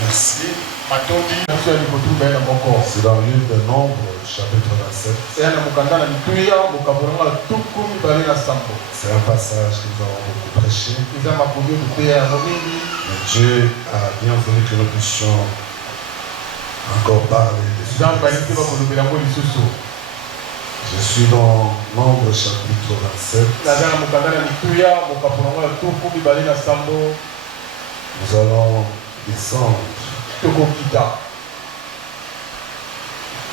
Merci. C'est dans le livre de Nombre, chapitre 27. C'est un passage que nous avons beaucoup prêché. Mais Dieu a bien voulu que nous puissions encore parler de ce. Je suis dans Nombre, chapitre 27. Nous allons descendre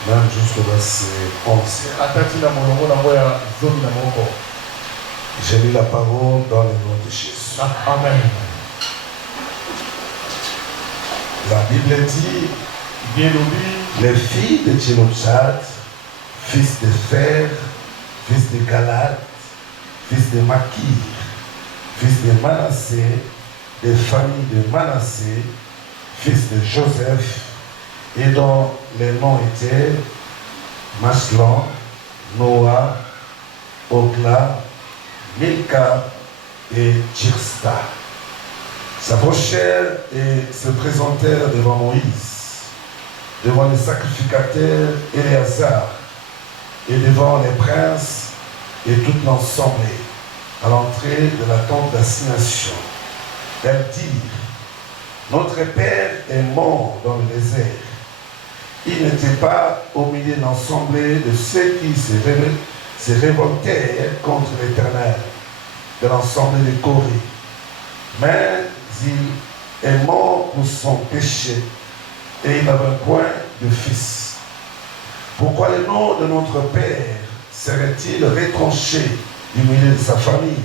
même jusqu'au verset 11. J'ai lu la parole dans le nom de Jésus. Amen. La Bible dit, les filles de Tchélochad, fils de Fer, fils de Galad, fils de Makir, fils de Manassé, des familles de Manassé, fils de Joseph, et dont les noms étaient Mashlan, Noah, Ogla, Milka et Tirsta, s'approchèrent et se présentèrent devant Moïse, devant les sacrificateurs Éléazar, et devant les princes et toute l'assemblée, à l'entrée de la tente d'assignation. Elles dirent, notre père est mort dans le désert. Il n'était pas au milieu de l'assemblée de ceux qui se révoltèrent contre l'Éternel, de l'assemblée de Corée. Mais il est mort pour son péché et il n'avait point de fils. Pourquoi le nom de notre père serait-il retranché du milieu de sa famille?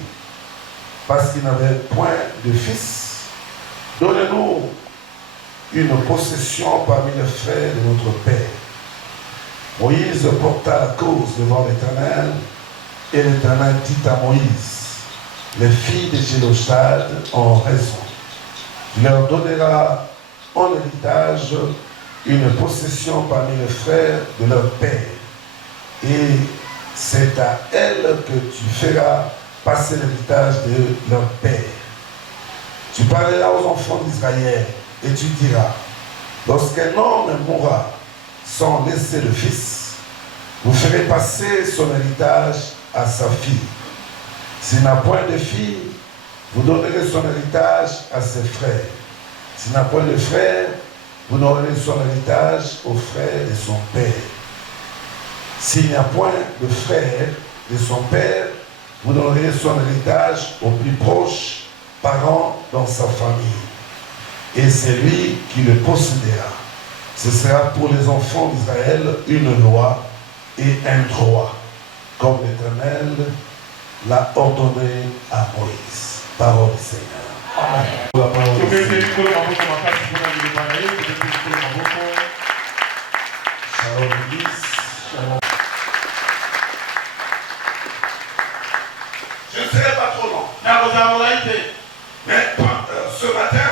Parce qu'il n'avait point de fils. Donnez-nous une possession parmi les frères de notre père. Moïse porta la cause devant l'Éternel, et l'Éternel dit à Moïse, les filles de Tchélochad ont raison. Tu leur donneras en héritage une possession parmi les frères de leur père. Et c'est à elles que tu feras passer l'héritage de leur père. Tu parleras aux enfants d'Israël et tu diras, lorsqu'un homme mourra sans laisser de fils, vous ferez passer son héritage à sa fille. S'il n'a point de fille, vous donnerez son héritage à ses frères. S'il n'a point de frère, vous donnerez son héritage aux frères de son père. S'il n'y a point de frère de son père, vous donnerez son héritage aux plus proches parents dans sa famille. Et c'est lui qui le possédera. Ce sera pour les enfants d'Israël une loi et un droit, comme l'Éternel l'a ordonné à Moïse. Parole du Seigneur. Amen. La parole du Seigneur. Shalom Église. Je ne serai pas trop long. Mais ce matin,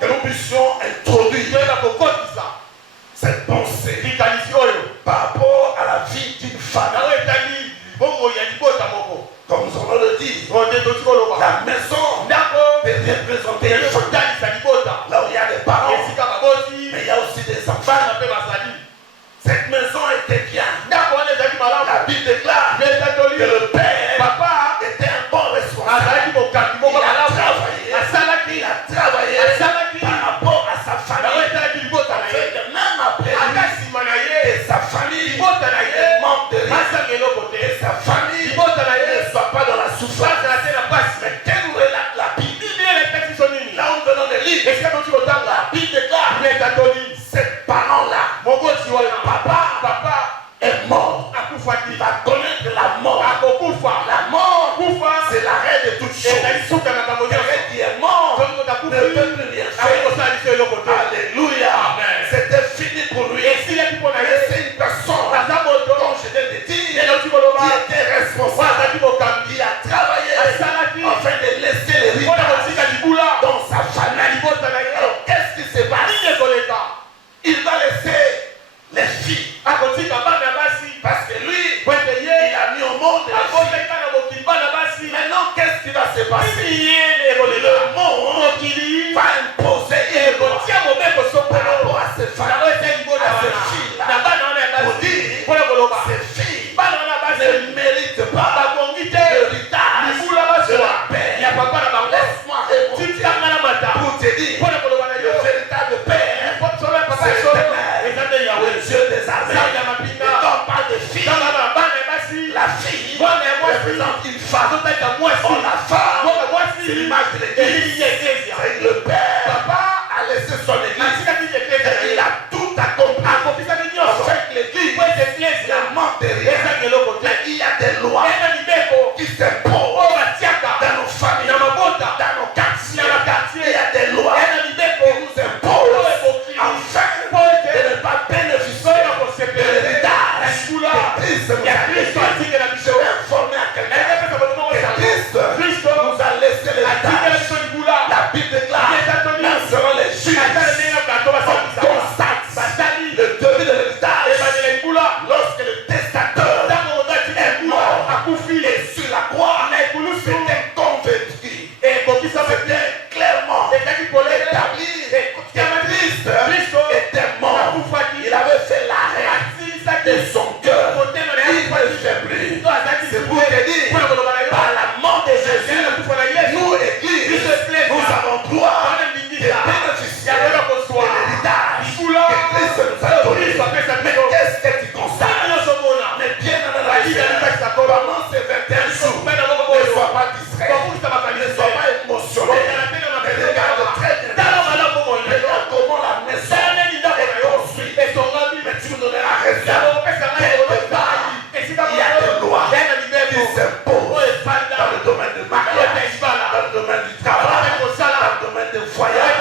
que nous puissions introduire cette pensée par rapport à la vie d'une femme. Comme nous allons le dire, la maison peut représenter une femme. Là où il y a des parents, mais il y a aussi des enfants. Cette maison était bien. La Bible déclare que le père était un bon responsable. Il a travaillé par rapport à sa famille. Même après et sa famille est membre de rien. Et sa famille ne soit pas dans la souffrance. Mais quelle nous relate la Bible? Là où nous venons de lire, la Bible déclare ces parents-là, papa est mort. Il va connaître la mort. La mort, c'est l'arrêt de toute chose. Quelqu'un qui est mort ne peut plus rien faire. Alléluia. C'était fini pour lui. Et c'est une personne, dont je viens de dire, qui était responsable. Il a travaillé afin de laisser l'héritage dans sa famille. Alors, qu'est-ce qui se passe? Il va laisser les filles. Parce que lui, il a mis au monde les mariage, dans le domaine du travail, dans le domaine du voyage.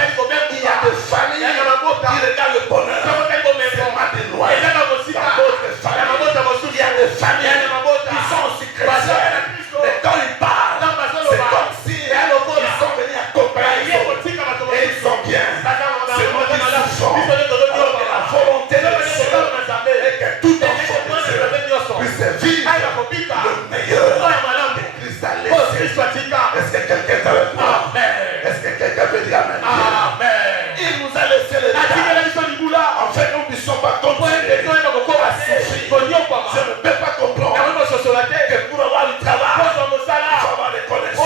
Il y a des familles qui regardent le bonheur. C'est pas des lois. Dans d'autres familles, il y a des familles qui sont aussi chrétiennes. Mais quand ils parlent, c'est comme si ils sont venus accompagner les autres. Et ils sont bien. C'est moi qui souffre. Que la volonté de Dieu et que tout enfant de Dieu puisse vivre le meilleur de Christ a laissé. Est-ce que quelqu'un est avec moi? Est-ce que quelqu'un peut dire Amen? Il nous a laissé le temps. En fait, nous ne puissions pas continuer à souffrir. Je ne peux pas comprendre que pour avoir du travail, il faut avoir des connexions.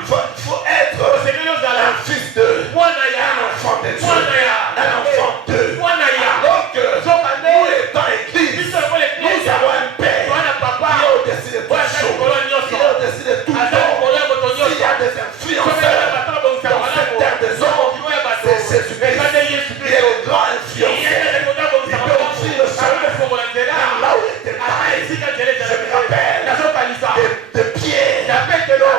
Il faut être un fils de, un enfant de Dieu, un enfant de. Alors que nous étant église, nous avons un père qui est au-dessus de tout chose, qui est au-dessus de tout monde. S'il y a des influenceurs dans cette terre des hommes, c'est Jésus-Christ. Il est le grand influenceur. Il peut offrir le chemin là où était pareil. Je me rappelle de Pierre. La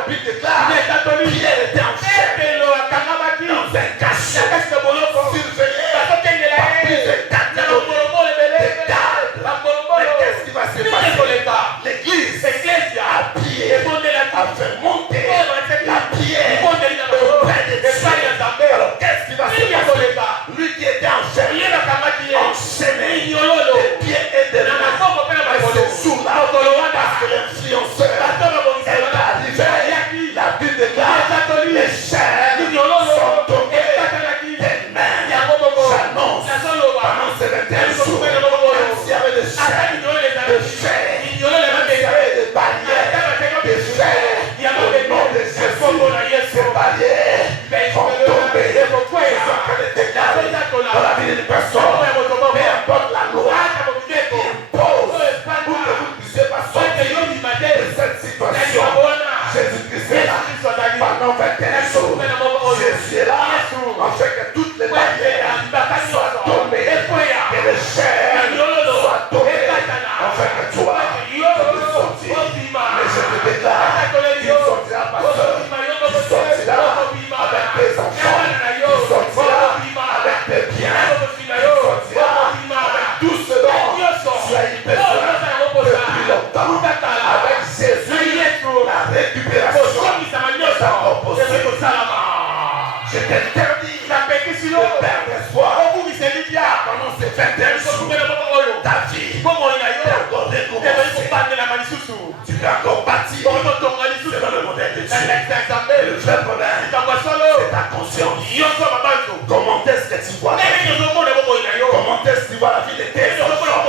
Bible déclare Pierre était enfermé dans un cachot, surveillé par plus de 4 gardes. Mais qu'est-ce qui va se passer? L'église à pied a fait monter la pierre auprès de Dieu. Alors qu'est-ce qui va se passer? Lui qui était enfermé, enchaîné des pieds et des mains. Ce jour-là, parce que l'influenceur est arrivé, la Bible déclare les chaînes sont tombées des mains. J'annonce pendant ces 21 jours, même s'il y avait des chaînes de fer, même s'il y avait des barrières de fer, au nom de Jésus, ces barrières vont tomber. Je suis en train de déclarer dans la vie d'une personne, peu importe la loi qui impose pour que vous ne puissiez pas sortir de cette situation. Jésus-Christ est là pendant 21 jours. Jésus est là en fait que toutes les barrières soient tombées, que les chaînes soient tombées, en fait que toi, tu peux sortir. Mais je te déclare, tu sortiras pas seul, tu sortiras avec tes enfants, tu sortiras avec tes biens, tu sortiras avec tout ce dont tu as eu besoin depuis longtemps. Avec Jésus, la récupération est encore possible. Je t'interdis de perdre espoir pendant ces 21 jours. Ta vie est encore recommencée. Tu peux encore bâtir selon le modèle de Dieu. Et le vrai problème, c'est ta conscience. Comment est-ce que tu vois ta vie? Comment est-ce que tu vois la vie de tes enfants?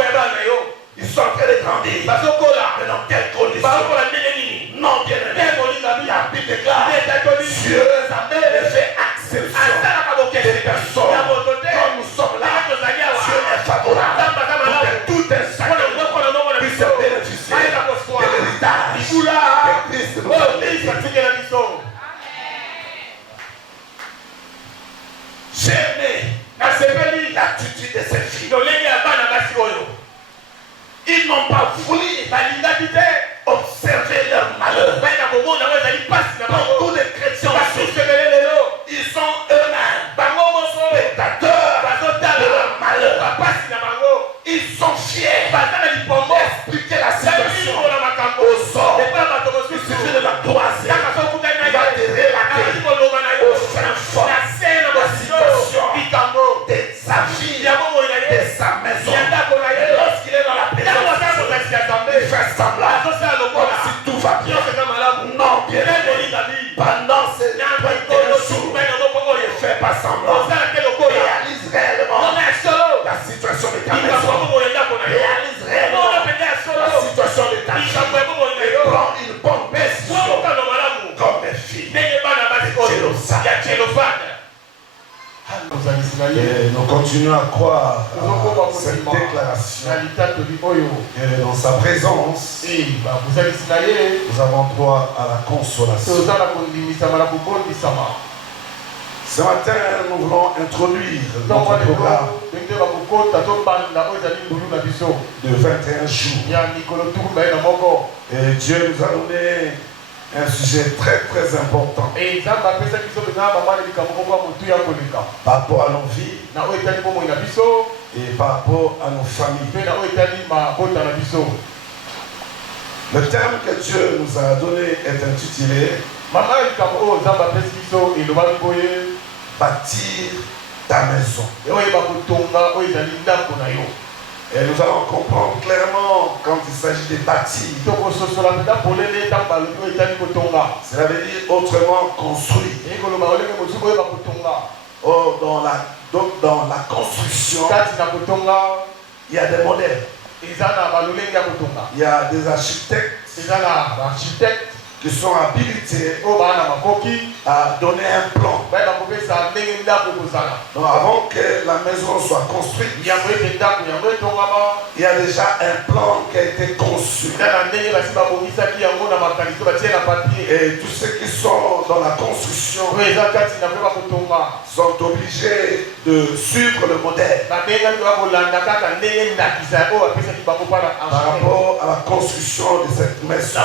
Ils sont en train de grandir. Mais dans quelles conditions? Non, bien aimé. La Bible déclare Dieu ne fait exception des personnes. Quand nous sommes là, Dieu est favorable pour que tout un chacun puisse bénéficier de l'héritage que Christ nous a donné. J'ai aimé l'attitude de ces filles. Ils n'ont pas voulu observer leur malheur. Beaucoup de chrétiens ils sont eux-mêmes spectateurs de leur malheur. Ils sont fiers d'expliquer la situation aux hommes. Il suffit de la croiser. Il va te relater au fin fond la situation de sa vie, de sa maison. Et lorsqu'il est dans la présence, il fait semblant comme si tout va bien. Non, bien aimé. Pendant ces 21 jours, il ne fait pas semblant. Il réalise réellement la situation de ta maison. Réalise réellement la situation de ta vie. Et prend une bonne décision comme mes filles. Et nous continuons à croire à cette déclaration. Et dans sa présence, nous avons droit à la consolation. Ce matin, nous voulons introduire notre programme de 21 jours. Et Dieu nous a donné Un sujet très très important par rapport à nos vies et par rapport à nos familles. Le terme que Dieu nous a donné est intitulé Bâtir ta maison. Et nous allons comprendre clairement quand il s'agit de bâtir. Cela veut dire autrement construire. Oh, dans la construction, il y a des modèles. Il y a des architectes qui sont habilités à donner un plan. Donc avant que la maison soit construite, il y a déjà un plan qui a été conçu. Et tous ceux qui sont dans la construction sont obligés de suivre le modèle par rapport à la construction de cette maison.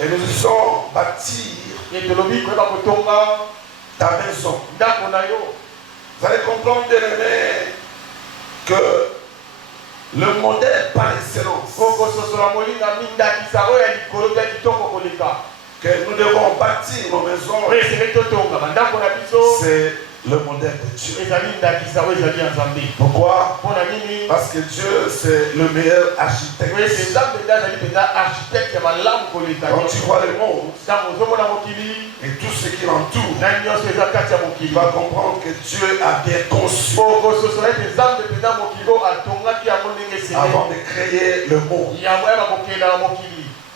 Et nous disons bâtir ta maison. Vous allez comprendre, bien-aimés, que le modèle par excellence que nous devons bâtir nos maisons, c'est le modèle de Dieu. Pourquoi? Parce que Dieu, c'est le meilleur architecte. Quand tu vois le monde et tout ce qui l'entoure, tu vas comprendre que Dieu a bien conçu avant de créer le monde.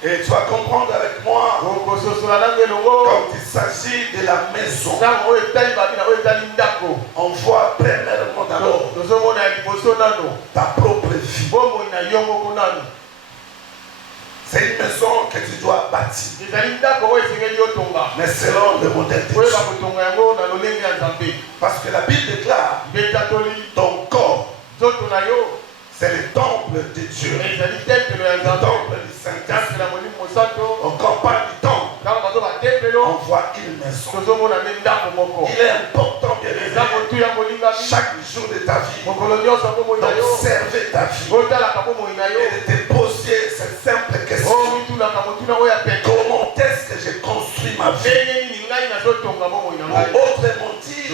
Et tu vas comprendre avec moi, quand il s'agit de la maison, on voit premièrement d'abord ta propre vie. C'est une maison que tu dois bâtir, mais selon le modèle de Dieu. Parce que la Bible déclare ton corps, c'est le temple de Dieu, le temple du Saint-Esprit. Donc quand on parle du temple, on voit une maison. Il est important, bien aimé, chaque jour de ta vie, d'observer ta vie et de te poser cette simple question: comment est-ce que j'ai construit ma vie? Ou autrement dit,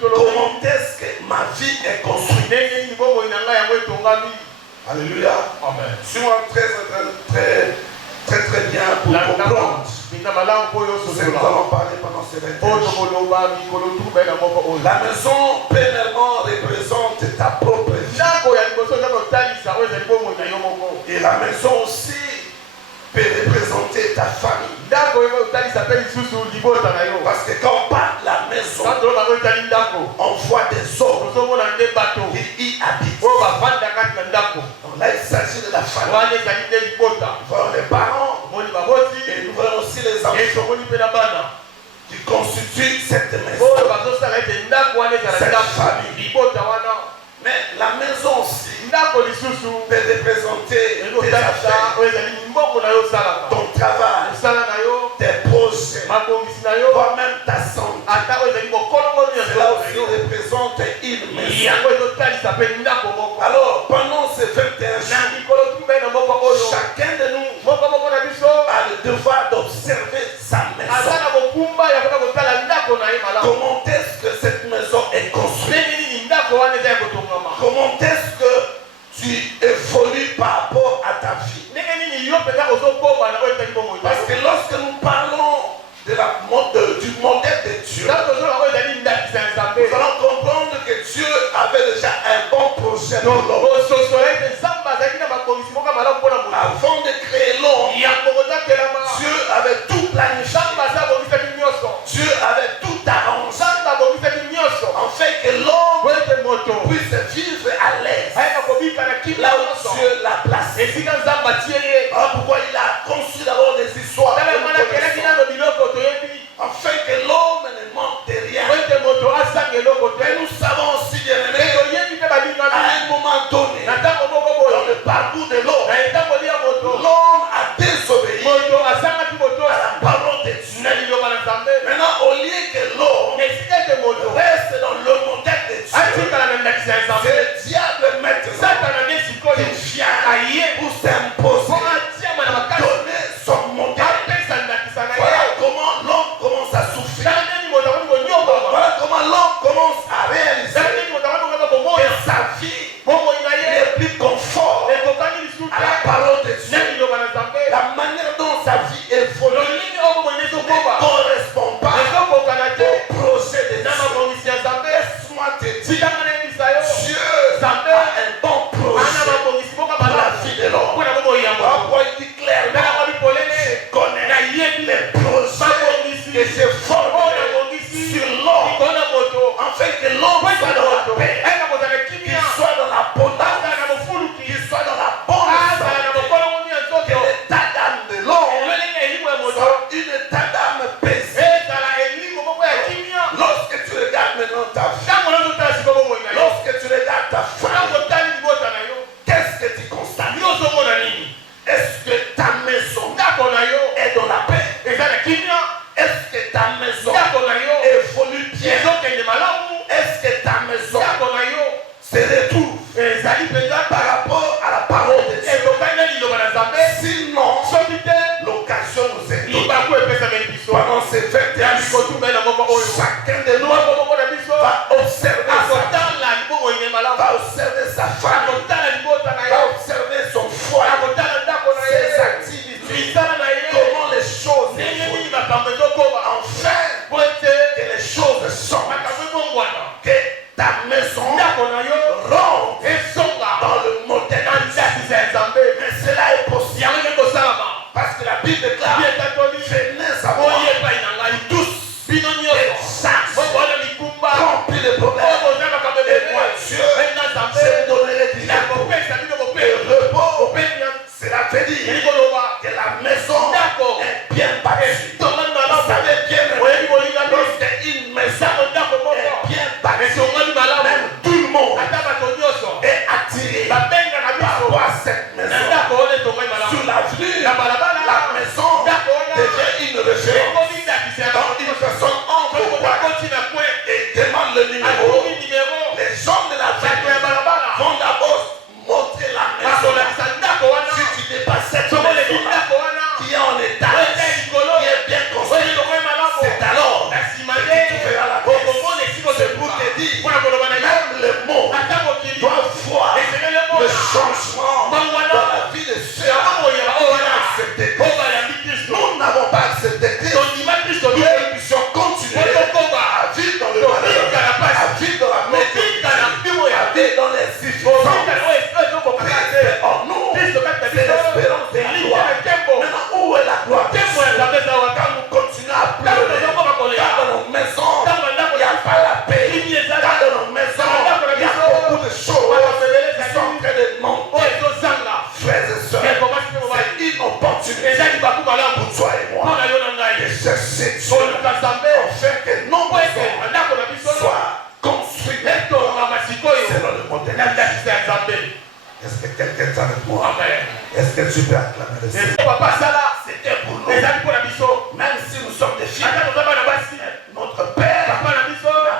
comment est-ce que ma vie est construite? Alléluia. Amen. Suis-moi très bien pour comprendre ce que nous allons parler pendant ces 21 jours. La maison, premièrement, représente ta propre vie. Et la maison aussi peut représenter ta famille. Parce que quand on parle de la maison, on voit des hommes qui y habitent. Donc là, il s'agit de la famille. Nous voyons les parents et nous voyons aussi les enfants qui constituent cette maison, cette famille. Mais la maison aussi peut représenter tes affaires, ton travail, tes projets, voire même ta santé. Cela aussi représente une maison. Alors, pendant ces 21 jours, chacun de nous a le devoir d'observer sa maison. Comment est-ce que cette maison est construite? Comment est-ce que tu évolues par rapport à ta vie? Parce que lorsque nous parlons du modèle de Dieu, nous allons comprendre que Dieu avait déjà un bon projet pour l'homme. Avant de créer l'homme, Dieu avait tout planifié. Dieu avait tout arrangé afin que l'homme puisse vivre à l'aise là où Dieu l'a placé. Alors pourquoi il a construit d'abord des histoires afin que l'homme ne manque de rien. Mais nous savons aussi, bien aimé, à un moment donné, dans le parcours de l'homme, l'homme a désobéi Maintenant, au lieu que l'homme reste dans le modèle de Dieu, c'est le diable maintenant qui vient pour s'imposer, donner son modèle. Voilà comment l'homme commence à souffrir. Voilà comment l'homme commence à réaliser que sa vie n'est plus conforme à la parole de Dieu. La manière dont sa vie évolue ne correspond pas au projet de Dieu. Laisse-moi te dire, Dieu a un bon projet pour la vie de l'homme. Pourquoi il dit clairement, je connais les projets que j'ai formés sur l'homme, afin que l'homme soit dans la paix, qu'il soit dans l'abondance, qu'il soit dans la bonne santé, que l'état d'âme de l'homme soit une état d'âme paisible. Lorsque tu regardes maintenant ta vie, lorsque tu regardes ta famille, qu'est-ce que tu constates? Est-ce que ta maison est dans la paix? Est-ce que ta maison évolue bien? Est-ce que ta maison se retrouve par rapport à la parole de Dieu? Sinon, l'occasion nous est donnée. Pendant ces 21 jours, chacun de nous va observer sa vie, va observer sa famille, va observer son foyer, ses activités, comment les choses évoluent. Enfin, que les choses changent, que ta maison rentre dans le modèle. Mais cela est possible parce que la Bible déclare, venez savoir tous et chaque remplis de problèmes. Et moi, Dieu, je vous donnerai des repos. Cela veut dire que la maison est bien bâtie. Vous savez bien, lorsque une maison est bien bâtie, même tout le monde est attiré par rapport à cette maison. Sur l'avenue, la maison devient une référence. Quand une personne entre au point et demande le numéro, les gens de la ville vont d'abord montrer la maison. Si tu dépasses cette maison qui est en état, qui est bien construite, c'est alors que tu verras la paix. C'est pour te dire, même les mots doivent voir le changement dans la vie de ceux qui ont accepté Christ. Nous n'avons pas accepté Christ. Nous puissions continuer à vivre dans le malheur, à vivre dans la médiocrité, à vivre dans les suffisances. Christ en nous, c'est l'espérance de la gloire. Maintenant, où est la gloire? Quand nous continuons à pleurer, quand dans nos maisons, il n'y a pas la paix. Quand dans nos maisons, il y a beaucoup de choses qui sont en train de monter. Frères et sœurs, c'est une opportunité pour toi et moi de chercher Dieu afin que nos maisons soient construites selon le modèle. Est-ce que quelqu'un est avec moi? Est-ce que tu peux acclamer le Seigneur? C'était pour nous. Même si nous sommes des filles, notre Père n'a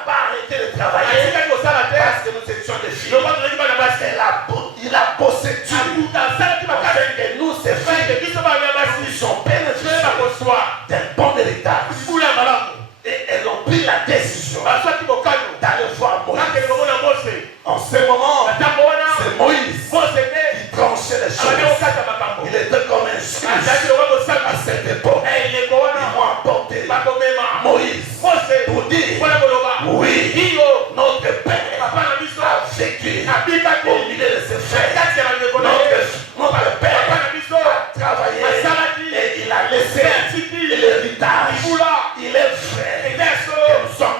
pas arrêté de travailler parce que nous étions des filles. Il a bossé dur afin que nous, ces filles, puissions bénéficier d'un bon héritage. Et elles ont pris la décision d'aller voir Moïse. En ce moment, c'est Moïse qui tranchait les choses. Il était comme un juge à cette époque. Ils vont apporter Moïse pour dire, oui, notre Père a vécu au milieu de ses frères. Notre Père a travaillé et il a laissé l'héritage. Il est vrai que nous sommes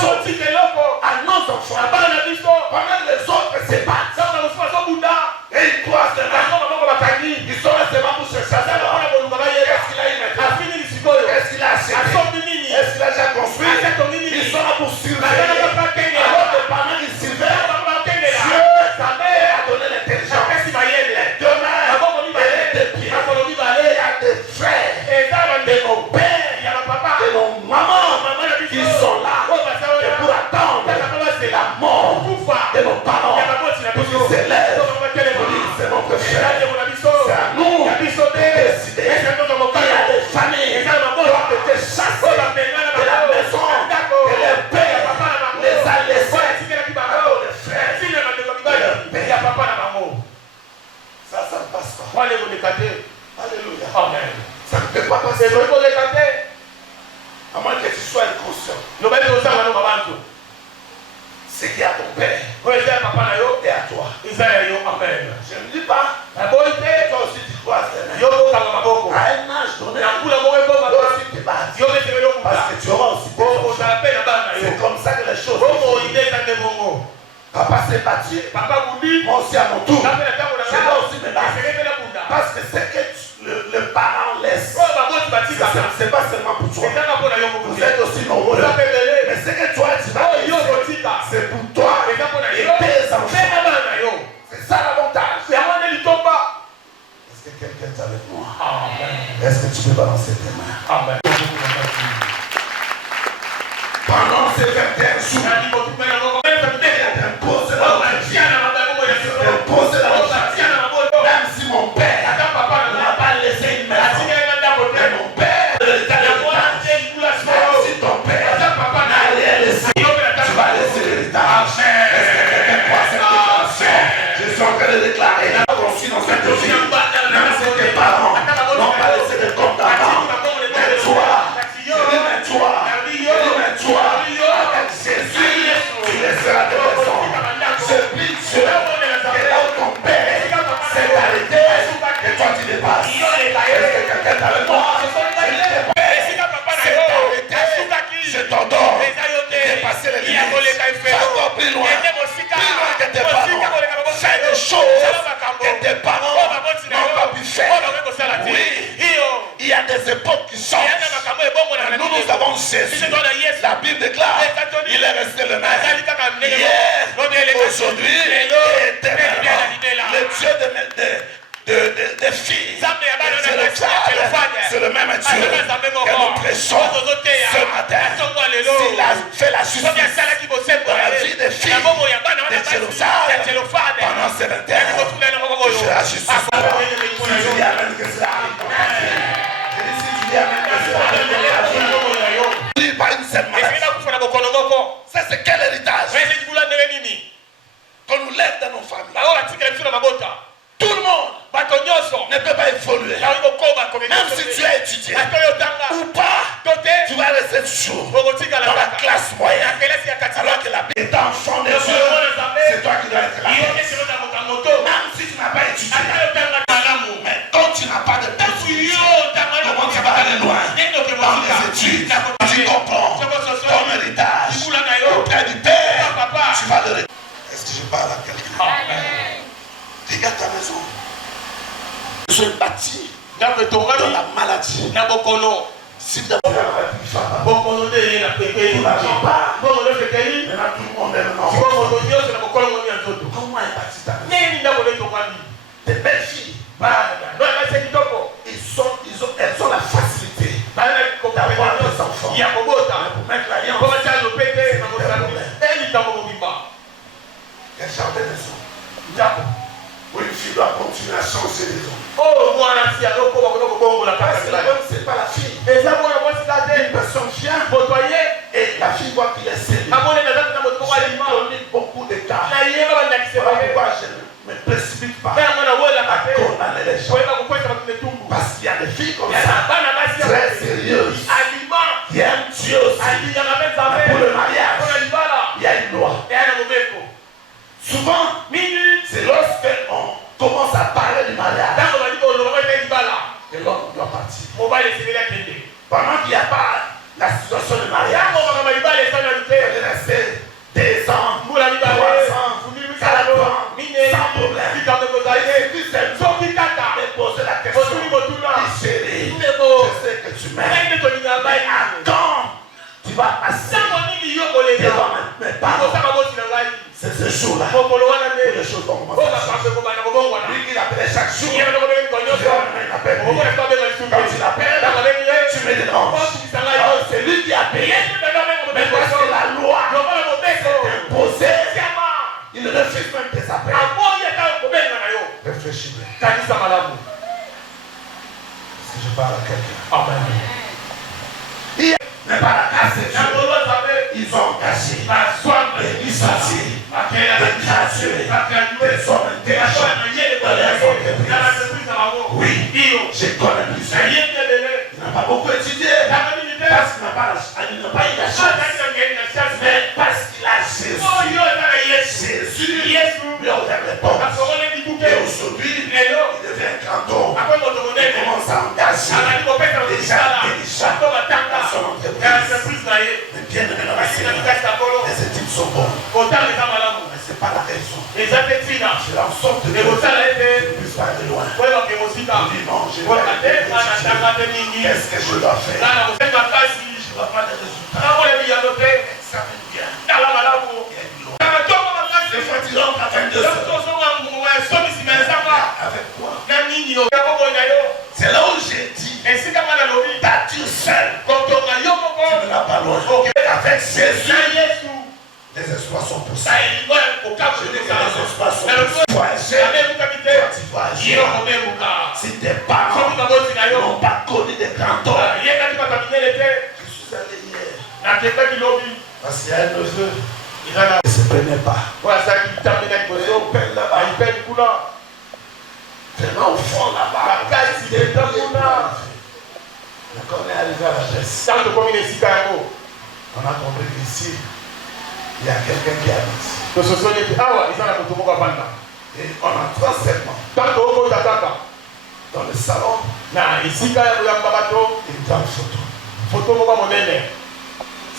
choses à nos enfants. Pendant que les autres se battent. Et ils croisent les mains. Ils sont là seulement pour chercher à savoir. Qu'est-ce qu'il a eu maintenant? Qu'est-ce qu'il a acheté? Est-ce qu'il a déjà construit? Ils sont là pour surveiller. Alors que pendant qu'ils surveillent, Dieu, sa mère, a donné l'intelligence. Et demain, elle est des pieds. Il y a des frères, de nos pères, de nos mamans qui sont là. Et pour attendre la mort de nos parents, pour qu'ils s'élèvent, pour dire c'est notre frère. C'est à nous de décider. Il y a des familles qui ont été chassées de la maison que les pères les a laissés à nos frères. Ça ne passe pas. Alléluia. Amen. Ça ne peut pas passer. À moins que tu sois inconscient. Ce qui est à ton père et à toi. Je ne dis pas. Et toi aussi tu croises les mains. À un âge donné, toi aussi tu bats. Parce que tu auras aussi des enfants. C'est comme ça que les choses sont. Papa s'est battu. Moi aussi à mon tour. Je dois aussi me battre. Parce que c'est que le parent laisse. C'est pas seulement pour toi. Vous êtes aussi nombreux. Mais ce que toi tu vas laisser, c'est pour toi et tes enfants. C'est ça l'avantage. Est-ce que quelqu'un est avec moi? Est-ce que tu peux balancer tes mains? Pendant ces 21 jours, impose la même si mon père n'a pas laissé une maison, mais mon père si ton père n'a rien laissé, tu vas laisser l'héritage. Est-ce que quelqu'un croit cette déclaration? Je suis en train de déclarer construit dans cette vie, même si tes parents n'ont pas laissé de compte d'argent, mais toi, avec Jésus, tu laisseras tes maisons. Je prie Dieu, et là où ton père s'est arrêté, et toi tu dépasses. Est-ce que quelqu'un est avec moi? Je t'ordonne de dépasser les limites. Va encore plus loin que tes parents. Fais des choses que tes parents n'ont pas pu faire. Oui, il y a des époques qui changent. Nous avons Jésus. La Bible déclare, il est resté le même. Hier, aujourd'hui et éternellement. Le Dieu des filles, c'est le même Dieu que nous prêchons ce matin. S'il a fait la justice dans la vie des filles de Jérusalem pendant ces 21 ans, il fait la justice. Si tu dis amen que cela arrive. Je dis si tu dis amen que cela arrive. Il pas une seule maladie. Ça c'est quel héritage qu'on nous lève dans nos familles. Tout le monde ne peut pas évoluer. Même si tu as étudié ou pas, tu vas rester toujours dans la classe moyenne. Alors que la Bible est enfant de Dieu, c'est toi qui dois être là. Même si tu n'as pas étudié, mais quand tu n'as pas de possibilité, comment tu vas aller loin dans les études? Tu comprends ton héritage auprès du Père, tu vas le. Est-ce que je parle à quelqu'un? Regarde ta maison. Je suis bâti dans la maladie. Si vous avez comment est bâti ta maison? Tes belles filles, elles ont la facilité d'avoir des enfants. Pour mettre l'alliance, quel genre de maison? Où une fille doit continuer à changer les hommes. Parce que l'homme, ce n'est pas la fille. Une personne vient et la fille voit qu'il est sérieux. J'ai connu beaucoup de cas. Voilà pourquoi je ne me précipite pas à condamner les gens. Parce qu'il y a des filles comme ça, très sérieuses, qui aiment Dieu aussi. Mais pour le mariage, il y a une loi. Souvent, c'est lorsque on commence à parler du mariage que l'homme doit partir. Pendant qu'il n'y a pas la situation de mariage, devant mes parents. C'est ce jour-là où les choses vont commencer à changer. Lui qui l'appelait chaque jour, il appelle lui. Quand il appelle, tu me déranges. C'est lui qui a payé. Mais parce que la loi s'est imposée, il refuse même tes appels. Réfléchis bien. Est-ce que je parle à quelqu'un? Amen. Mais par la grâce de Dieu, ils ont engagé des licenciés, des gradués, des hommes intelligents dans les entreprises. Oui, je connais plusieurs. Il n'a pas beaucoup étudié parce qu'il n'a pas eu la chance, mais parce qu'il a Jésus. Jésus lui a ouvert les portes. Et aujourd'hui, il devient grand homme. Il commence à engager des gens intelligents dans son entreprise. Mais bien aimé dans la Seigneur, les études sont bonnes. Mais ce n'est pas la raison. C'est en sorte que tu ne puisses pas aller loin. Il dit non, je dois aller. Qu'est-ce que je dois faire? Je ne dois pas de résultats. Examine bien. Des fois, tu rentres à 22 heures. Avec quoi? C'est là où j'ai dit, t'as-tu seul? Tu ne l'as pas loin. Avec Jésus, les espoirs sont possibles. Je dis que les espoirs sont possibles. Toi, tu vas agir. Si tes parents n'ont pas connu des grands hommes, je suis allé hier. Parce qu'il y a un neveu. Il ne se prenait pas. Il peine là-bas. Tellement au fond là-bas. Mais quand on est arrivé à l'adresse, on a compris qu'ici, il y a quelqu'un qui habite. Et on entre seulement dans le salon. Il prend une photo.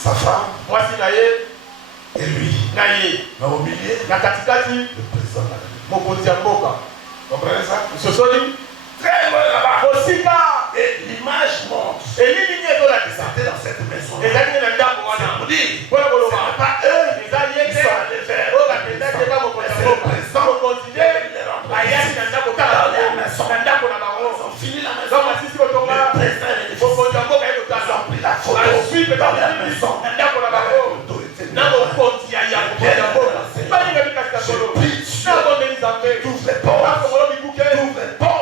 Sa femme et lui. Mais au milieu, le président de la République. Comprenez ça? Très loin là-bas. Et l'image montre. C'était dans cette maison. C'est pour dire, ce n'est pas eux qui sont allés faire. C'est le président. Dans la maison. Ils ont fini la maison. Le président et les fils. Ils ont pris la photo dans la maison. L'autorité de je prie Dieu. T'ouvres les portes. T'ouvres les portes.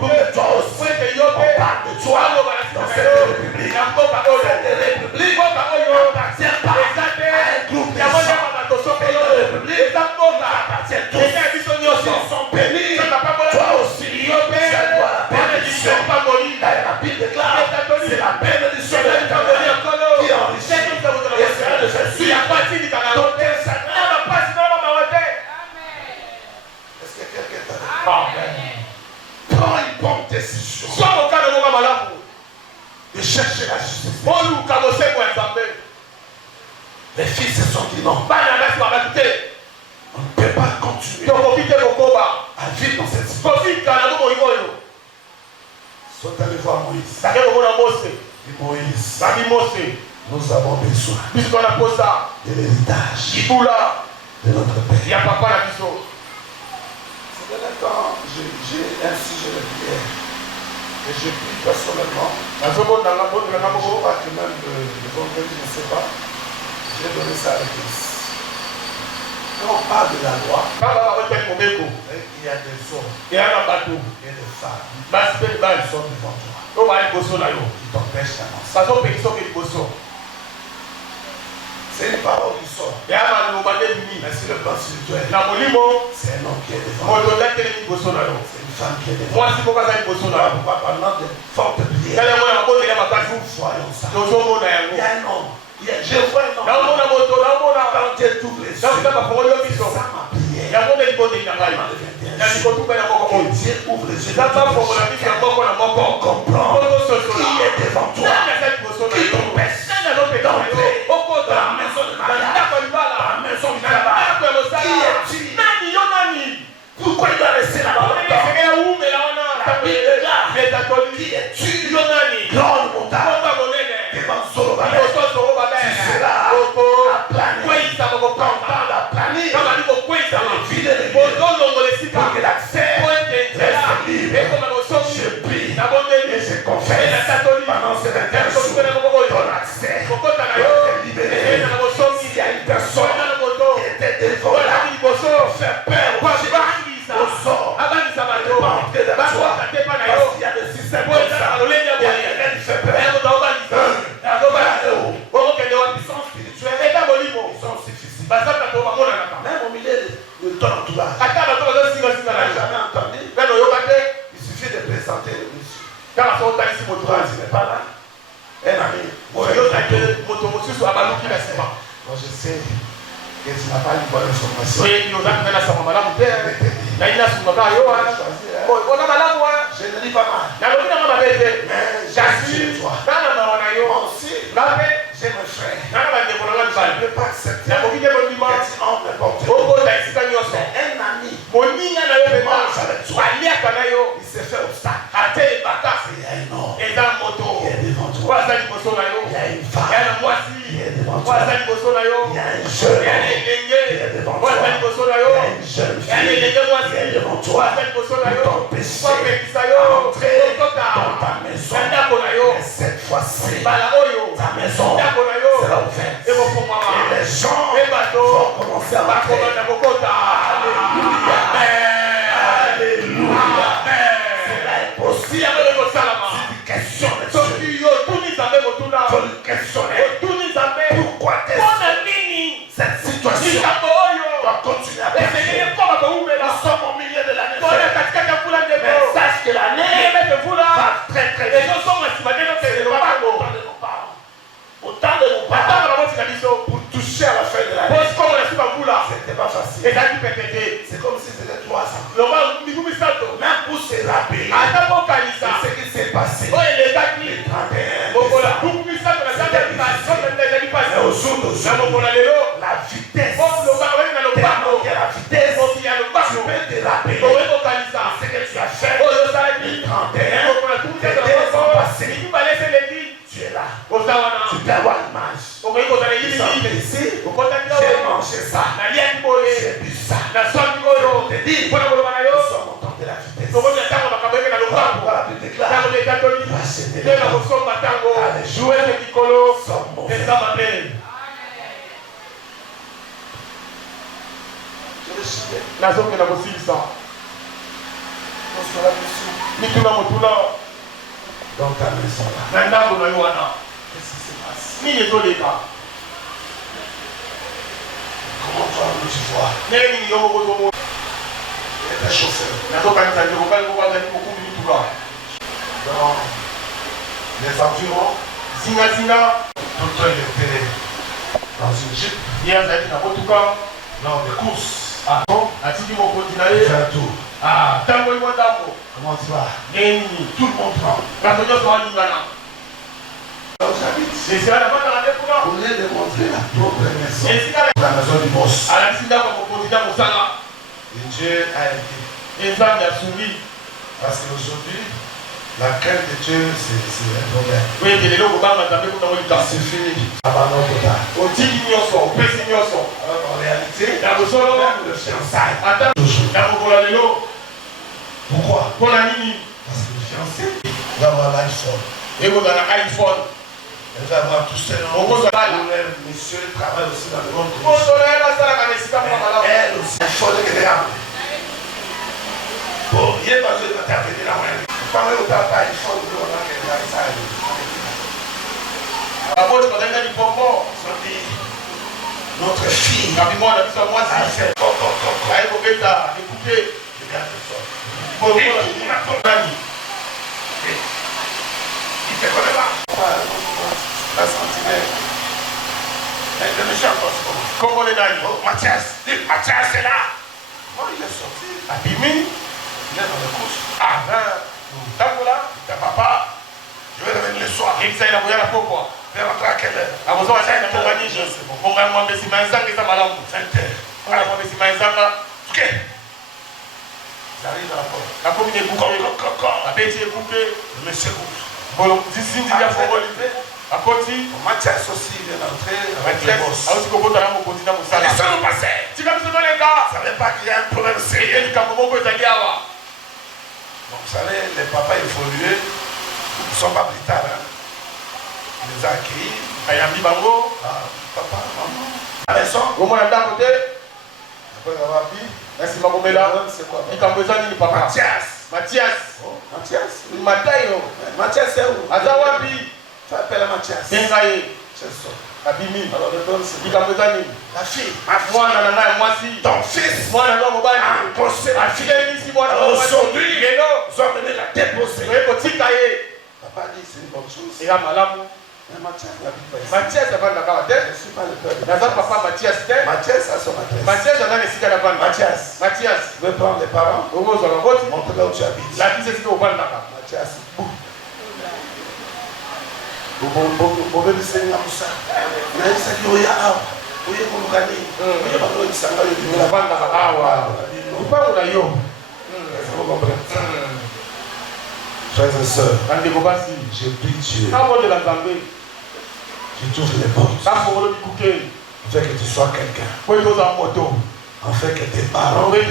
Pour que toi aussi, on parle de toi dans cette république. Cette république appartient pas à un groupe de gens. Cette république appartient tous. Ils sont bénis. Toi aussi, tu dois la bénédiction. La Bible déclare, c'est la bénédiction de l'Éternel qui enrichit. Et cela ne fait suivre ton destin. Est-ce que quelqu'un t'a dit? Amen. Prends une bonne décision de chercher la justice. Les fils se sont dit non. On ne peut pas continuer à vivre dans cette situation. Ils sont allés voir Moïse. Et Moïse, nous avons besoin de l'héritage de notre père. C'est quand j'ai un sujet de prière. Et je prie personnellement. Je crois que même le vendredi, je ne sais pas. J'ai donné ça à l'église. Quand on parle de la loi, il y a des hommes et des femmes qui sont devant toi, qui t'empêchent d'avancer. C'est une parole qui sort. Mais sur le plan spirituel, c'est un homme qui est devant. C'est une femme qui est devant. Pourquoi pendant de fortes prières, nous voyons ça. Il y a un homme. Je vois un homme. Quand Dieu t'ouvre les yeux, c'est ça ma prière. Que Dieu ouvre les yeux pour comprendre qui est devant toi, qui t'empêche d'entrer dans la maison de mariage, dans la maison du travail. Qui es-tu? Pourquoi il doit rester là-bas longtemps? La Bible est là. Qui es-tu? Grande montagne devant Zorobabel. Tu seras Moi, je sais que tu n'as pas une bonne information. Je ne lis pas mal. Mais J'assure toi. Moi aussi, j'ai mes frères. Je ne peux pas accepter que tu entres n'importe où. Un ami mange avec toi. Il s'est fait obstacle. Il y a un homme qui est devant toi. Il y a une femme qui est devant toi. Il y a un jeune homme qui est devant toi. Il y a une jeune fille qui est devant toi. Pour t'empêcher d'entrer dans ta maison. Mais cette fois-ci, ta maison sera ouverte. Et les gens vont commencer à entrer. Alléluia. Alléluia. Cela est possible. C'est une question de Dieu. Il faut lui questionner. Pourquoi cette situation doit continuer à passer? Nous sommes au milieu de l'année. Mais sache que l'année va très très vite. Autant de nos parents, pour toucher à la fin de l'année, c'était pas facile. C'est comme si c'était 3 ans. Même pour se rappeler de ce qui s'est passé le 31 mais au jour d'aujourd'hui, la vitesse, tellement qu'il y a la vitesse, tu peux te rappeler ce que tu as fait le 31, tes dés sont passés. Tu es là. Tu peux avoir l'image. Ils sont ici. J'ai mangé ça. J'ai bu ça. Je te dis, nous sommes au temps de la vitesse. Pour la Bible déclare, acheter les gens. Allez jouer sont mauvais. Je vais chuter. Dans ta maison là. Qu'est-ce qui se passe? Comment tu vois? Il est très chauffé. Dans les environs, tout il était dans une jeep. Lors des courses. Faire un tour. Comment tu vas? Tout le monde prend. Là où j'habite, pour lui démontrer la propre maison. La maison du boss. Et Dieu a été. Parce qu'aujourd'hui, la crainte de Dieu, c'est un problème. C'est fini. Abandon total. Alors en réalité, même le fiançailles. Pourquoi? Parce que le fiancé va avoir l'iPhone. Elle va avoir tout seul. Le monsieur travaille aussi dans le monde. Elle aussi. Il faut le regarder. Bon, il n'y a pas besoin d'intervenir là. Quand même, il faut notre fille a fait il te connaît pas. La sentinelle. Le méchant comment est là? Mathias est là. Comment il est sorti? Abîmé. Il est dans les couches. Ah ben, ta papa, je vais revenir le soir. Il va rentrer à quelle heure? Je sais bon. 20 heures. Ok. J'arrive à la porte. Le monsieur bouge. Mathias aussi vient d'entrer avec les boss. Laissez-nous passer. Vous ne savez pas qu'il y a un problème sérieux. Donc, vous savez, les papas évolués ne sont pas plus tard. Il les a accueillis. Papa, maman. À la maison. Après avoir dit, c'est quoi? Mathias. Oh, Mathias, c'est où? Tu appelles Mathias. C'est ça. Alors le don c'est la fille. Ton fils. Imposé la fille. Aujourd'hui, ils ont venu la déposer. Papa dit c'est une bonne chose. Mathias avant la carte. Je ne suis pas le père de Dans papa Mathias. Mathias a son adresse. Mathias a un essai d'avant. Mathias. Mathias. Tu veux prendre les parents? Montre là où tu habites. La vie c'est ce qu'on va là. Mathias. Vous pouvez Seigneur Moussa. Il a dit ça qui est là. Vous voyez mon gagné. Vous voyez mon sang. Il a pas de ah ouais. Vous pas on a yo. Vous comprenez? Frères et sœurs, je prie Dieu qui t'ouvre les portes, afin que tu sois quelqu'un, afin que tes parents, tes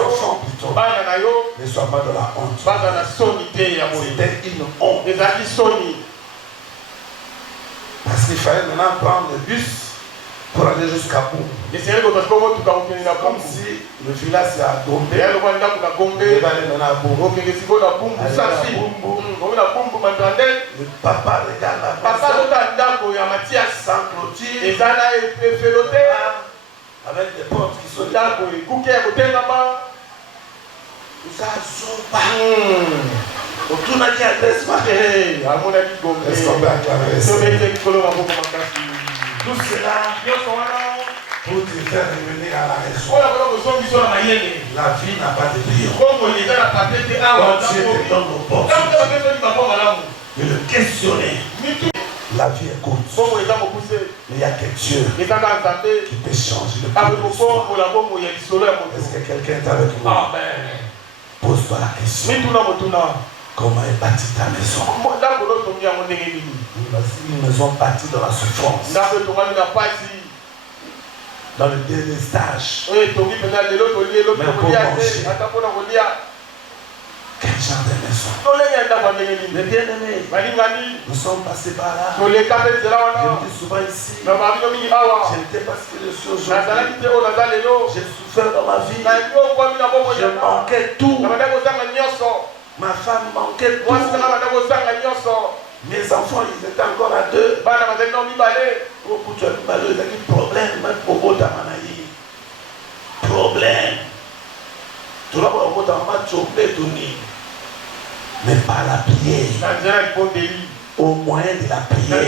enfants plutôt, ne soient pas dans la honte. C'était une honte. Parce qu'il fallait maintenant prendre le bus pour aller jusqu'à Boum. Comme si le village c'est à Gombe. Il va aller maintenant à Boum. Le papa regarde la maison sans clôture, avec des portes qui sont là. Ça pas. Autour de la adresse, est-ce qu'on peut acclamer ça? Tout cela pour te faire revenir à la raison. La vie n'a pas de prix. Quand Dieu te donne l'opportunité de le questionner, la vie est courte. Mais il n'y a que Dieu qui peut changer le cours de l'histoire. Est-ce que quelqu'un est avec moi? Pose-toi la question. Comment est bâtie ta maison? Une maison bâtie dans la souffrance, dans le délestage. Mais pour manger, quel genre de maison? Mais bien aimé, nous sommes passés par là. Je me dis souvent ici, je n'étais pas ce que je suis aujourd'hui. J'ai souffert dans ma vie. Je manquais tout. Ma femme manquait tout. Mes enfants, ils étaient encore à deux. Beaucoup de problème, même pour votre amanaï. Problème. Tu vas voir votre amanaï, mais par la prière, au moyen de la prière,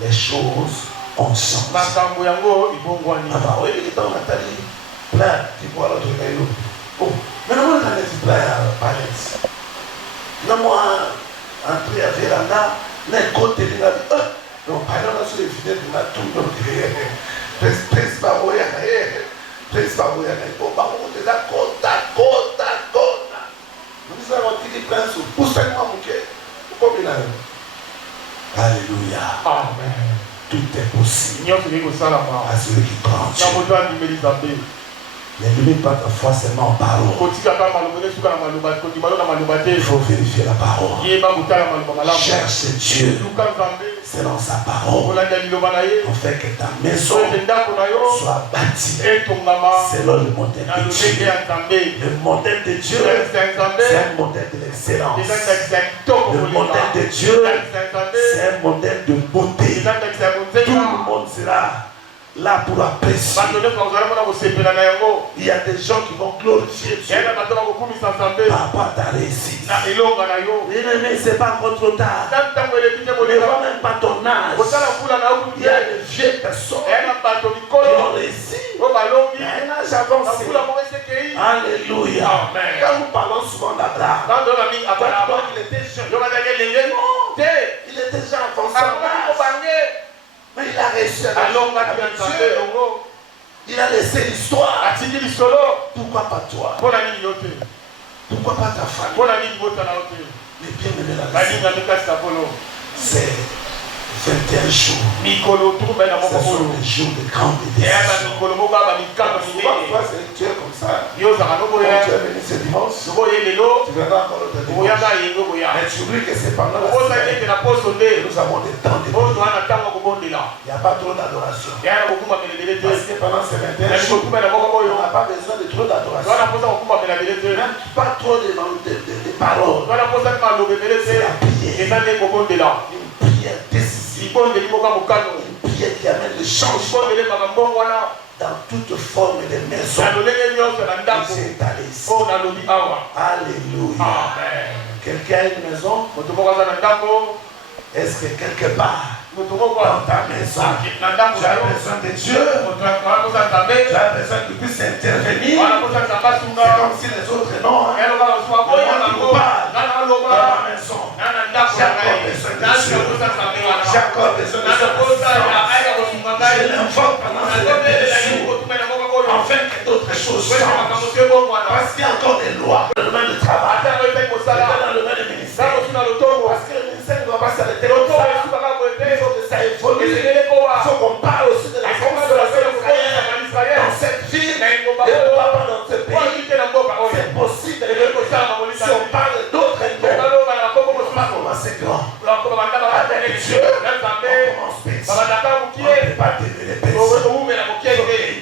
les choses ont changé. Mais non, on a des plats à palette. Non, moi, entrer à Véranda, n'est côté de la vie. Non, pardon, là, sur les fidèles de la tour, donc, presse pas, oui, presse pas, oui, bon, bah, on est là, côte. Nous avons dit, prince, pousse-moi, mon cœur. Pourquoi bien Alléluia. Amen. Tout est possible à celui qui prend Dieu. Ne limite pas ta foi seulement en parole. Il faut vérifier la parole. Cherche Dieu selon sa parole. Afin que ta maison soit bâtie selon le modèle de Dieu. Le modèle de Dieu, c'est un modèle de l'excellence. Le modèle de Dieu, c'est un modèle de beauté. Tout le monde sera là pour apprécier. Il y a des gens qui vont glorifier Dieu par rapport à ta réussite. Mais ce n'est pas encore trop tard. Ne vois même pas ton âge. Il y a des vieilles personnes qui ont réussi à un âge avancé. Alléluia. Quand nous parlons souvent d'Abraham, il était jeune. Il était déjà avancé en âge. Mais il a réussi à Dieu. Il a laissé l'histoire. Pourquoi pas toi? Pourquoi pas ta famille? Mais bien aimé la raison. C'est 21 jours. Ce sont des jours de grande décision. Souvent, tu es comme ça. Quand tu es venu ce dimanche, tu verras encore l'autre dimanche. Mais tu oublies que c'est pendant la semaine que nous avons des temps de prière. Il n'y a pas trop d'adoration. Parce que pendant ces 21 jours, on n'a pas besoin de trop d'adoration. Même pas trop de paroles. C'est la prière. Une prière décisive. Une prière qui amène le changement dans toute forme de maison. Il s'est étalé ici. Alléluia. Quelqu'un a une maison? Est-ce que quelque part dans ta maison, tu as besoin de Dieu, tu as besoin qu'il puisse intervenir? C'est comme si les autres non. Moi qui vous parle dans ma maison, j'ai encore besoin de Dieu. J'ai encore besoin de Dieu. Je l'invoque pendant ces jours, afin que d'autres choses changent. Parce qu'il y a encore des lois dans le domaine du travail, dans le domaine du ministère. Parce que le ministère ne doit pas s'arrêter comme ça. Il faut que ça évolue. Il faut qu'on parle aussi de la consolation d'Israël dans cette ville et non pas dans ce pays. C'est possible. Si on parle d'autres ennemis, on va commencer grand. Avec Dieu, on commence petit. On ne peut pas tenir les petits.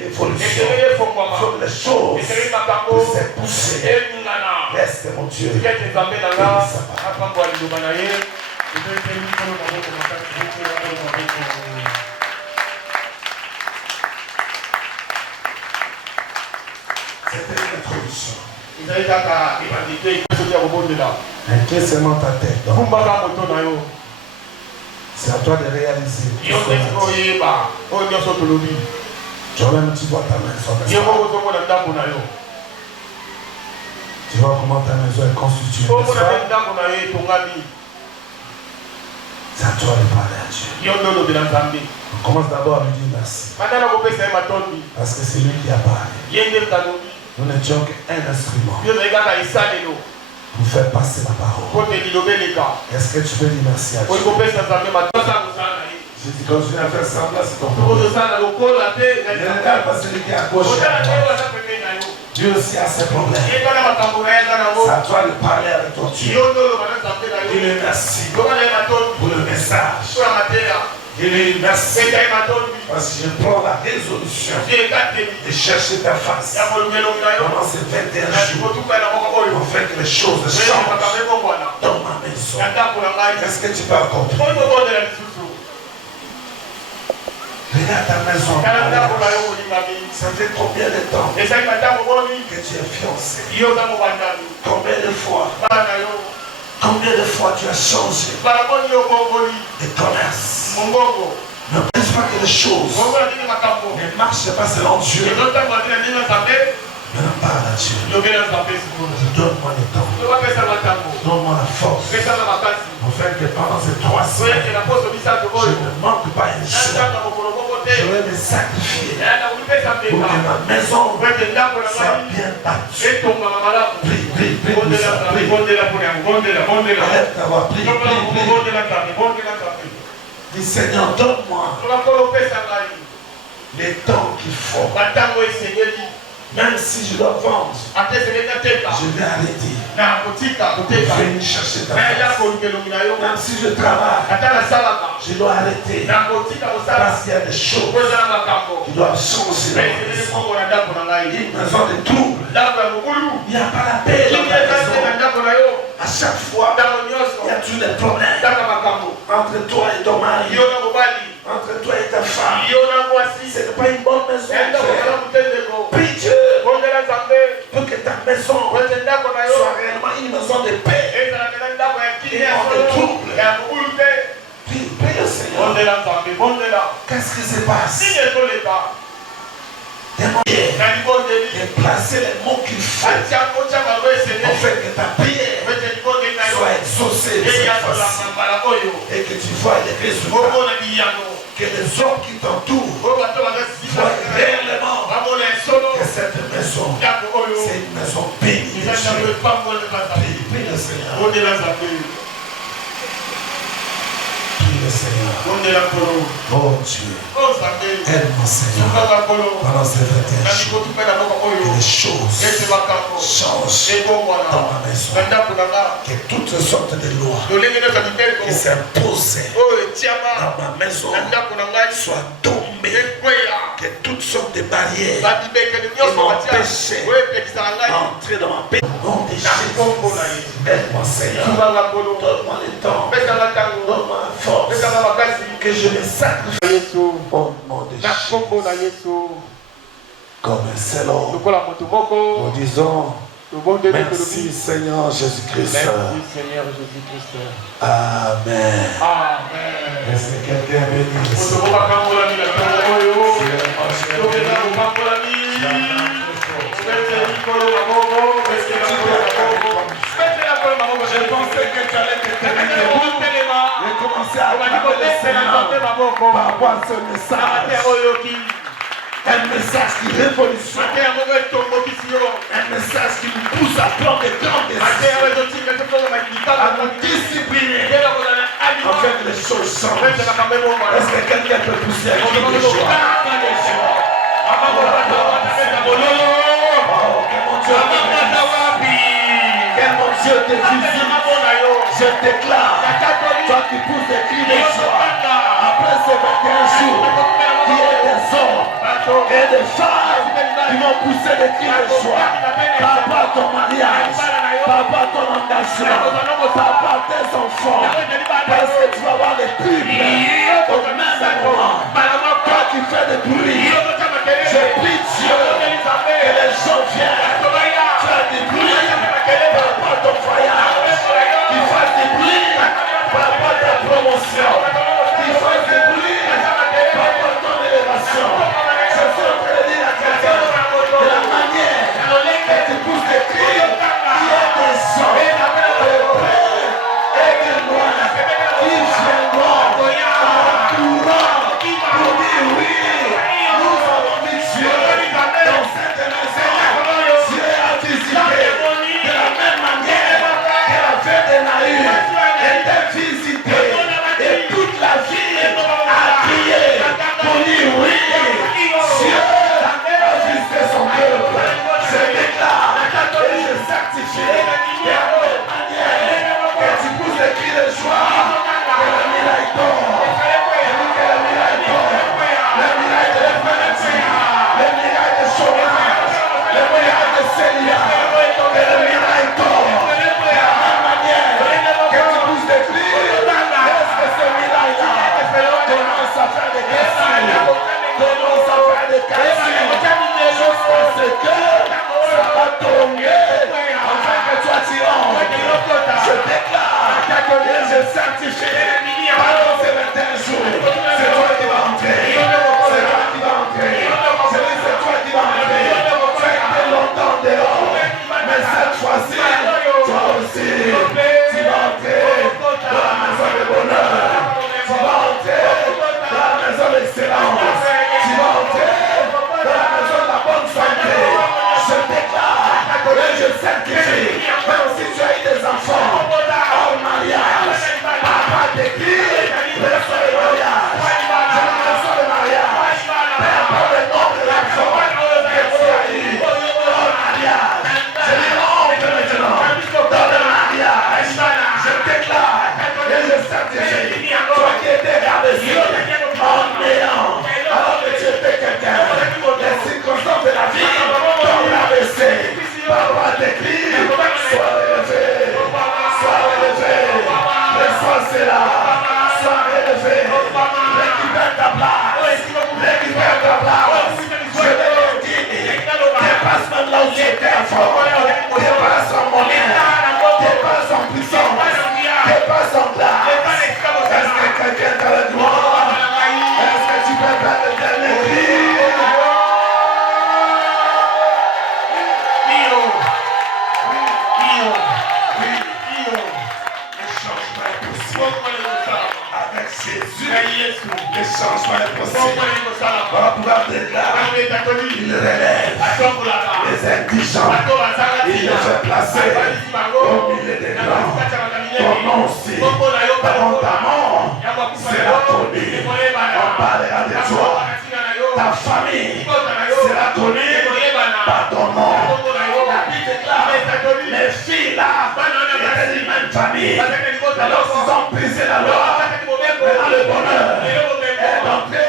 Il faut une évolution. Il faut que les choses puissent pousser. Reste mon Dieu. C'était une introduction. Incline seulement ta tête. C'est à toi de réaliser. Toi-même, tu vois ta maison. Tu vois comment ta maison est constituée. C'est à toi de parler à Dieu. On commence d'abord à lui dire merci. Parce que c'est lui qui a parlé. Nous n'étions qu'un instrument pour faire passer la parole. Est-ce que tu peux dire merci à Dieu? Je dis continue à faire semblant, c'est ton problème. Ne regarde pas celui qui est à gauche et à droite. Dieu aussi a ses problèmes. C'est à toi de parler avec ton Dieu. Dis-le merci pour le message. Dis-le merci parce que je prends la résolution de chercher ta face pendant ces 21 jours, pour faire que les choses changent dans ma maison. Est-ce que tu peux comprendre? Regarde ta maison. Ça fait combien de temps que tu es fiancé? Combien de fois tu as changé de commerce? Ne pense pas que les choses ne marchent pas selon Dieu. Maintenant parle à Dieu. Donne-moi le temps. Donne-moi la force. Afin que pendant ces 3 semaines, je ne manque pas une chose. Je vais me sacrifier pour que ma maison soit bien battue. Prie. Arrête d'avoir pris. Dis Seigneur, donne-moi les temps qu'il faut. Même si je dois vendre, je vais arrêter. Je vais venir chercher ta face. Même si je travaille, je dois arrêter. Parce qu'il y a des choses qui doivent changer dans ma maison. Une maison de trouble. Il n'y a pas la paix dans ta maison. À chaque fois, il y a toujours des problèmes entre toi et ton mari, entre toi et ta femme. Ce n'est pas une bonne maison. Prie Dieu pour que ta maison soit réellement une maison de paix et non de trouble. Prie le Seigneur. Qu'est-ce qui se passe? Et placer les mots qu'il faut afin que ta prière soit exaucée de cette façon et que tu vois les résultats, que les hommes qui t'entourent voient réellement que cette maison c'est une maison bénie de Dieu. Prie le Seigneur. Seigneur. Oh Dieu, aide-moi Seigneur pendant ces 21 jours que les choses changent dans ma maison, que toutes sortes de lois qui s'imposaient dans ma maison soient tombées, que toutes sortes de barrières qui m'empêchaient d'entrer dans ma paix. Nom de Jésus, aide-moi Seigneur, donne-moi le temps, donne-moi la force, que je me sacrifie au nom de Jésus. Comme un seul homme, nous disons Merci Seigneur Jésus-Christ. Merci Seigneur Jésus-Christ. Amen. Amen. Est-ce que quelqu'un bénit ici? Je pensais que tu allais te tenir debout et commencer à parler le Seigneur par rapport à ce message. Un message qui révolutionne. Un message qui nous pousse à prendre des grandes décisions. À nous discipliner. Afin que les choses changent. Est-ce que quelqu'un peut pousser un cri de joie? Que mon Dieu te visite. Je déclare, toi qui pousses des cris de joie, après ces 21 jours, il y a des hommes et des femmes qui vont pousser des cris de joie par rapport à ton mariage, par rapport à ton engagement, par rapport à tes enfants, parce que tu vas avoir des pubs au même moment. Toi qui fais des bruits, je prie Dieu que les gens viennent faire des bruits par rapport à ton voyage, qu'ils fassent des bruits par rapport à ta promotion, qu'ils fassent des bruits par rapport à ton élévation. Je suis en train de dire à quelqu'un de la manière que tu pousses des cris, il y a des gens de près et de loin qui viendront en courant pour dire oui, nous avons vu Dieu dans cette maison. Dieu a visité de la même manière que la fête de Naïr était visitée et toute la ville a crié pour dire oui, Dieu a visité son peuple. Je déclare et je certifie de la même manière que tu pousses des cris de joie que le miracle dort, que le miracle dort, le miracle de l'éphémérité, le miracle de chômage, le miracle de Célia, que le miracle dort. De la même manière que tu pousses des cris, est-ce que ce miracle-là commence à faire des cassures, commence à faire des cassures, jusqu'à ce que ça va tomber, afin que toi tu entres. Je déclare et je certifie, pendant ces 21 jours, c'est toi qui vas entrer, c'est toi qui vas entrer, je dis c'est toi qui vas entrer, tu as été longtemps dehors, mais cette fois-ci, toi aussi, tu vas entrer dans la maison de bonheur, tu vas entrer dans la maison d'excellence, tu vas entrer dans la maison de la bonne santé. Je déclare et je certifie, même si tu as eu des enfants hors mariage, papa t'écrit, reçois le mariage, je reçois le mariage, peu importe le nombre d'enfants que tu as eu hors mariage, je dis honte maintenant dans le mariage, je déclare et je certifie, toi qui étais rabaissé en néant, alors que tu étais quelqu'un, les circonstances de la vie t'ont rabaissé, par tes cris, sois élevé, reçois cela, sois élevé, récupère ta place, récupère ta place, je vais te dire, dépasse même là où tu étais avant, dépasse en moyen, dépasse en puissance, dépasse en place. Est-ce que quelqu'un est avec moi? Est-ce que tu peux faire le dernier cri? Avec Jésus, le changement est possible. On va pouvoir déclarer, il relève les indigents, il les fait placer au milieu des grands. Ton nom aussi, dans ta mort, sera connu. On parlera de toi. Ta famille sera connue par ton nom. La Bible déclare, les filles là étaient d'une même famille. Alors ils ont brisé la loi, maintenant le bonheur est entré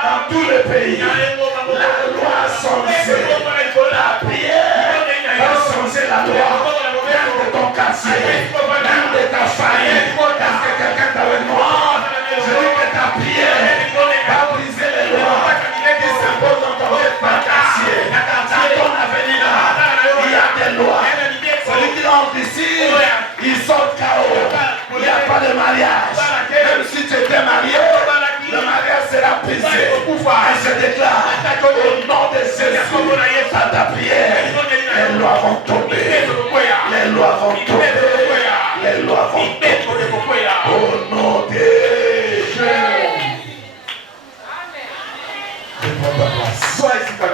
dans tout le pays. La loi a changé, la prière a changé la loi, même de ton quartier, même de ta famille. Est-ce que quelqu'un est avec moi? Je dis que ta prière va briser les lois qui s'imposent dans ton quartier. Dans ton avenir là, il y a des lois Prends ta place. Sois ici ta